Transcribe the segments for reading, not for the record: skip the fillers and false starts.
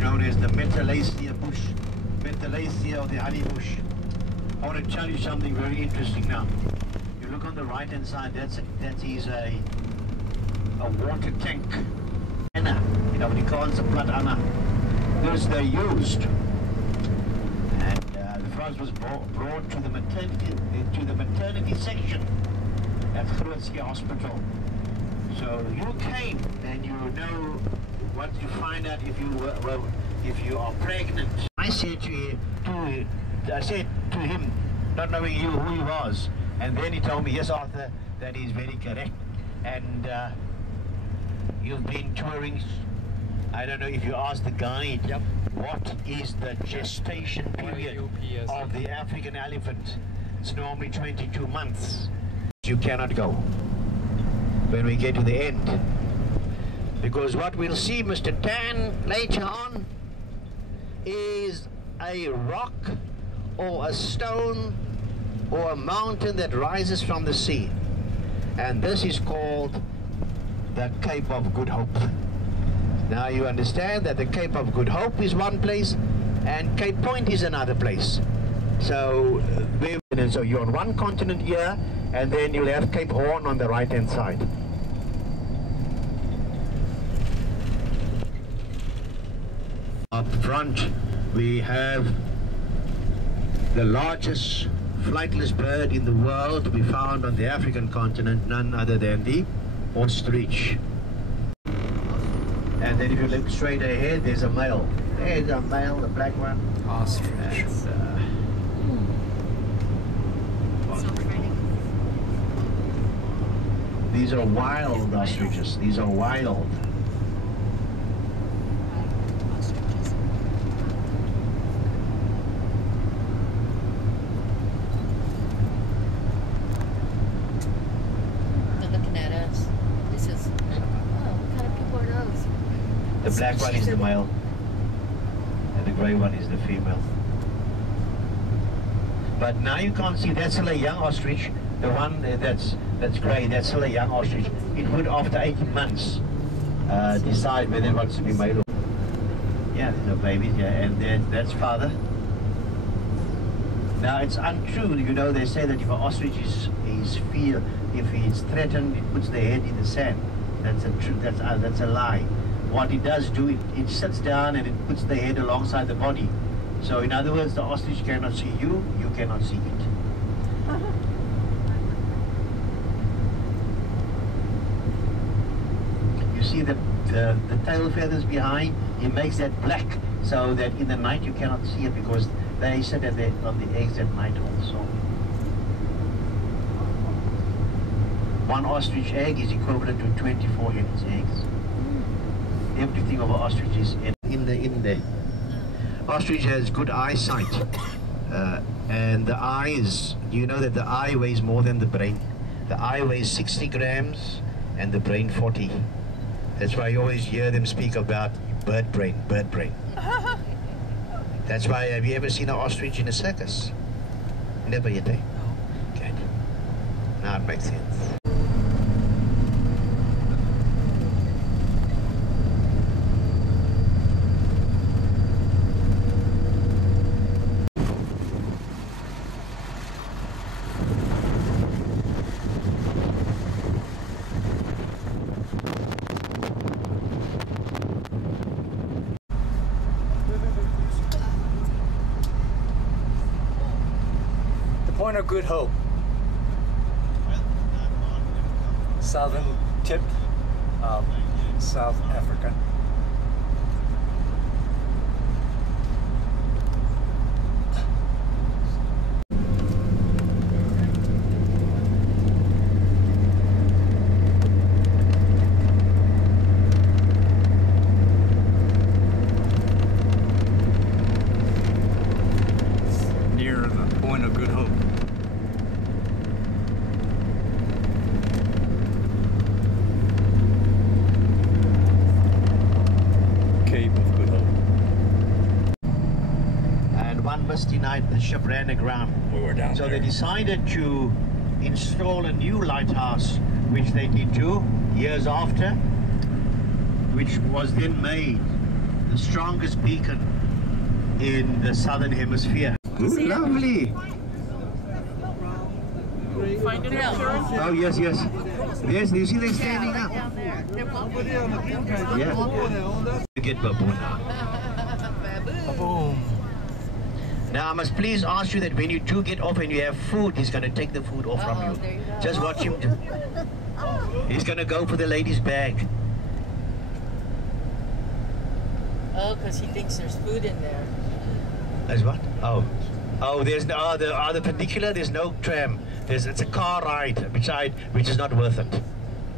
Known as the Peninsula bush, Peninsula of the honey bush. I want to tell you something very interesting now. You look on the right hand side, that is a water tank. Anna, you know what he calls a blood Anna. This they used. And the first was brought to the maternity section at Grootske Hospital. So you came and you know what you find out if you are pregnant. I said to him, not knowing who he was, and then he told me, yes, Arthur, that is very correct. And you've been touring. I don't know if you asked the guide, yep, what is the gestation period of the African elephant? It's normally 22 months. You cannot go when we get to the end. Because what we'll see, Mr. Tan, later on, is a rock or a stone or a mountain that rises from the sea. And this is called the Cape of Good Hope. Now you understand that the Cape of Good Hope is one place and Cape Point is another place. So you're on one continent here, and then you'll have Cape Horn on the right hand side. Up front we have the largest flightless bird in the world to be found on the African continent, none other than the ostrich. And then if you look straight ahead, there's a male. There's a male, the black one. Ostrich. These are wild ostriches. These are wild. The black one is the male, and the grey one is the female. But now you can't see, that's still a young ostrich. The one that's grey, that's still a young ostrich. It would, after 18 months, decide whether it wants to be male or... Yeah, there's no babies, yeah, and then that's father. Now it's untrue, you know, they say that if an ostrich if he's threatened, it puts the head in the sand. That's a lie. What it does do, it sits down and it puts the head alongside the body. So in other words, the ostrich cannot see you, you cannot see it. You see the tail feathers behind, it makes that black so that in the night you cannot see it, because they sit on the eggs at night also. One ostrich egg is equivalent to 24 hen's eggs. Everything of an ostrich is in the ostrich has good eyesight, and the eyes, you know that the eye weighs more than the brain. The eye weighs 60 grams and the brain 40. That's why you always hear them speak about bird brain, bird brain. That's why, have you ever seen an ostrich in a circus? Never yet, eh? Good. Now it makes sense. Point of Good Hope. southern tip of South Africa. Near the Point of Good Hope. One misty night, the ship ran aground. We were down so there. They decided to install a new lighthouse, which they did 2 years after, which was then made the strongest beacon in the southern hemisphere. Ooh, lovely. Oh, yes, yes. Yes, you see them standing now? Yeah. You get baboon now. Boom. Now I must please ask you that when you do get off and you have food, he's going to take the food off from you. Just watch him. He's going to go for the lady's bag. Oh, because he thinks there's food in there. There's what? Oh. Oh, there's no, the Peninsula, there's no tram. It's a car ride, which is not worth it.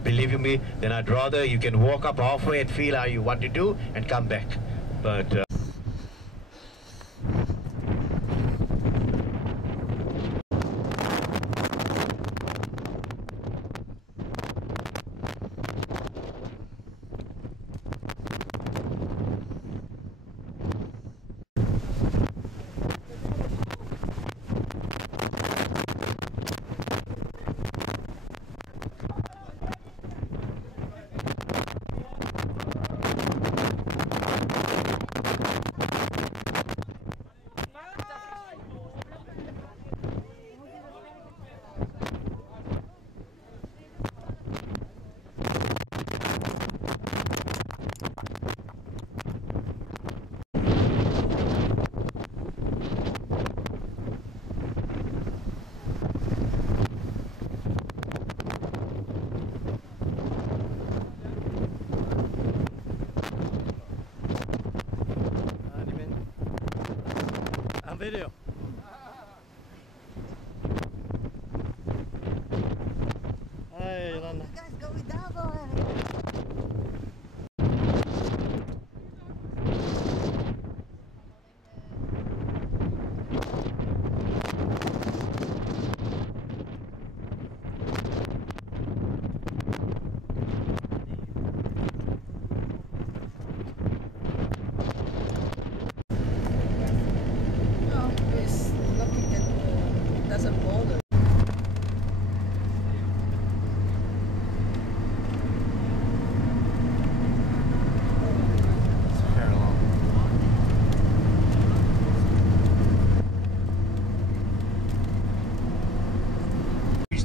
Believe you me, then I'd rather you can walk up halfway and feel how you want to do and come back. But... Video. Hey, Yolanda. Guys, go with double. Boulder.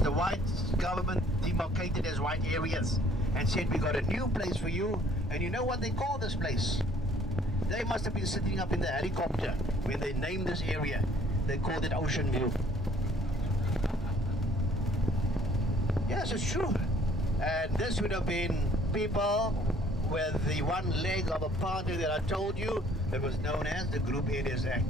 The white government demarcated as white areas and said we got a new place for you, and you know what they call this place? They must have been sitting up in the helicopter when they named this area. They called it Ocean View. Yes, it's true. And this would have been people with the one leg of apartheid that I told you that was known as the Group Areas Act.